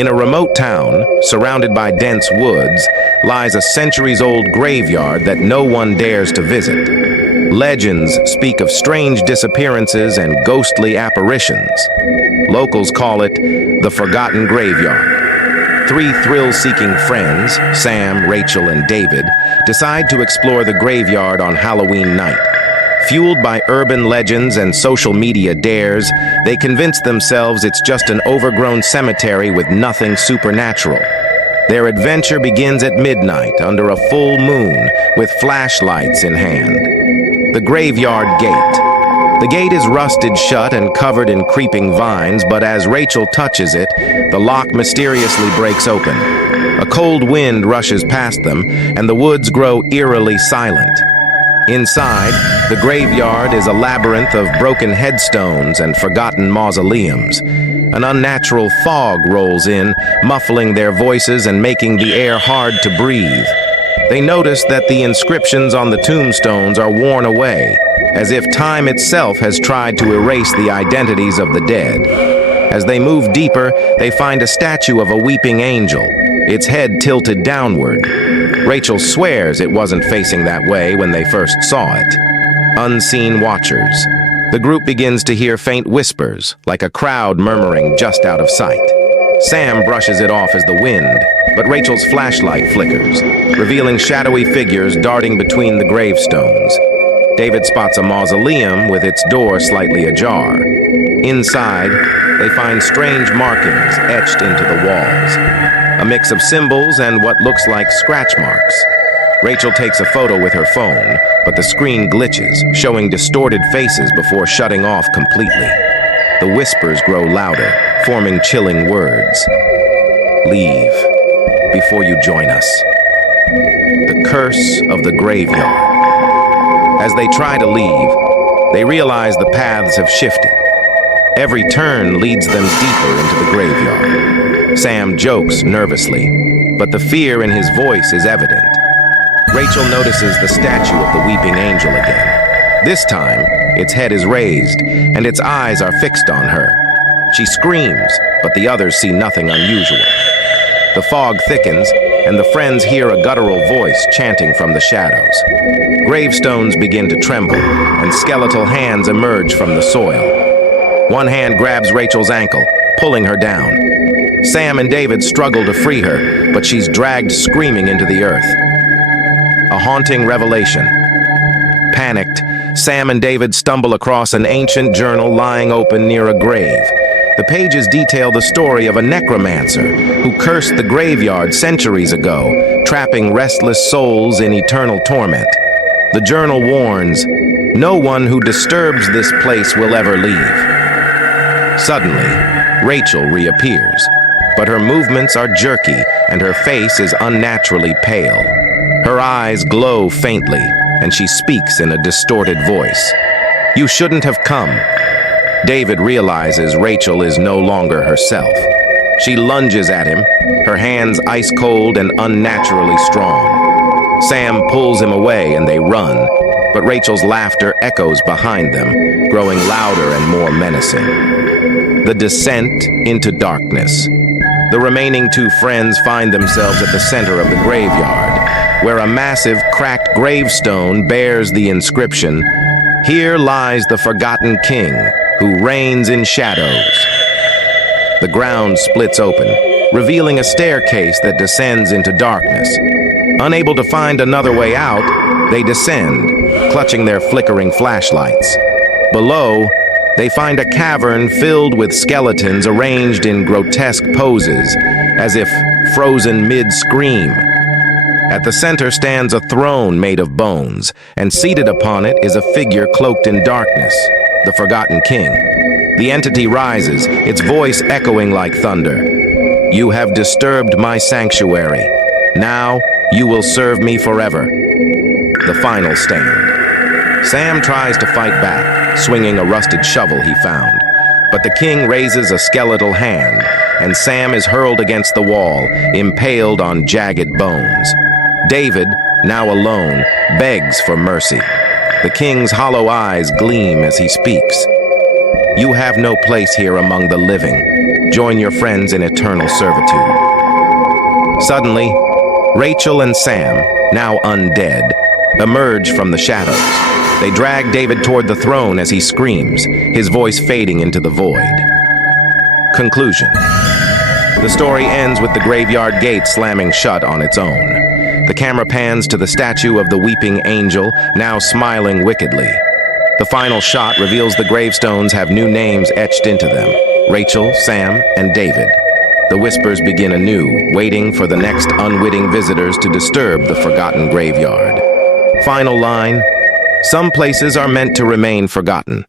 In a remote town, surrounded by dense woods, lies a centuries-old graveyard that no one dares to visit. Legends speak of strange disappearances and ghostly apparitions. Locals call it the Forgotten Graveyard. Three thrill-seeking friends, Sam, Rachel, and David, decide to explore the graveyard on Halloween night. Fueled by urban legends and social media dares, they convince themselves it's just an overgrown cemetery with nothing supernatural. Their adventure begins at midnight under a full moon with flashlights in hand. The Graveyard Gate. The gate is rusted shut and covered in creeping vines, but as Rachel touches it, the lock mysteriously breaks open. A cold wind rushes past them, and the woods grow eerily silent. Inside, the graveyard is a labyrinth of broken headstones and forgotten mausoleums. An unnatural fog rolls in, muffling their voices and making the air hard to breathe. They notice that the inscriptions on the tombstones are worn away, as if time itself has tried to erase the identities of the dead. As they move deeper, they find a statue of a weeping angel, its head tilted downward. Rachel swears it wasn't facing that way when they first saw it. Unseen watchers. The group begins to hear faint whispers, like a crowd murmuring just out of sight. Sam brushes it off as the wind, but Rachel's flashlight flickers, revealing shadowy figures darting between the gravestones. David spots a mausoleum with its door slightly ajar. Inside, they find strange markings etched into the walls. A mix of symbols and what looks like scratch marks. Rachel takes a photo with her phone, but the screen glitches, showing distorted faces before shutting off completely. The whispers grow louder, forming chilling words. Leave before you join us. The curse of the graveyard. As they try to leave, they realize the paths have shifted. Every turn leads them deeper into the graveyard. Sam jokes nervously, but the fear in his voice is evident. Rachel notices the statue of the weeping angel again. This time, its head is raised, and its eyes are fixed on her. She screams, but the others see nothing unusual. The fog thickens, and the friends hear a guttural voice chanting from the shadows. Gravestones begin to tremble, and skeletal hands emerge from the soil. One hand grabs Rachel's ankle, pulling her down. Sam and David struggle to free her, but she's dragged screaming into the earth. A haunting revelation. Panicked, Sam and David stumble across an ancient journal lying open near a grave. The pages detail the story of a necromancer who cursed the graveyard centuries ago, trapping restless souls in eternal torment. The journal warns, "No one who disturbs this place will ever leave." Suddenly, Rachel reappears, but her movements are jerky and her face is unnaturally pale. Her eyes glow faintly, and she speaks in a distorted voice. "You shouldn't have come." David realizes Rachel is no longer herself. She lunges at him, her hands ice cold and unnaturally strong. Sam pulls him away and they run, but Rachel's laughter echoes behind them, growing louder and more menacing. The descent into darkness. The remaining two friends find themselves at the center of the graveyard, where a massive cracked gravestone bears the inscription, "Here lies the forgotten king, who reigns in shadows." The ground splits open, revealing a staircase that descends into darkness. Unable to find another way out, they descend, clutching their flickering flashlights. Below, they find a cavern filled with skeletons arranged in grotesque poses, as if frozen mid-scream. At the center stands a throne made of bones, and seated upon it is a figure cloaked in darkness, the Forgotten King. The entity rises, its voice echoing like thunder. "You have disturbed my sanctuary. Now you will serve me forever." The final stand. Sam tries to fight back, swinging a rusted shovel he found. But the king raises a skeletal hand, and Sam is hurled against the wall, impaled on jagged bones. David, now alone, begs for mercy. The king's hollow eyes gleam as he speaks. "You have no place here among the living. Join your friends in eternal servitude. Suddenly, Rachel and Sam, now undead, emerge from the shadows. They drag David toward the throne as he screams, his voice fading into the void. Conclusion. The story ends with the graveyard gate slamming shut on its own. The camera pans to the statue of the weeping angel, now smiling wickedly. The final shot reveals the gravestones have new names etched into them: Rachel, Sam, and David. The whispers begin anew, waiting for the next unwitting visitors to disturb the forgotten graveyard. Final line: some places are meant to remain forgotten,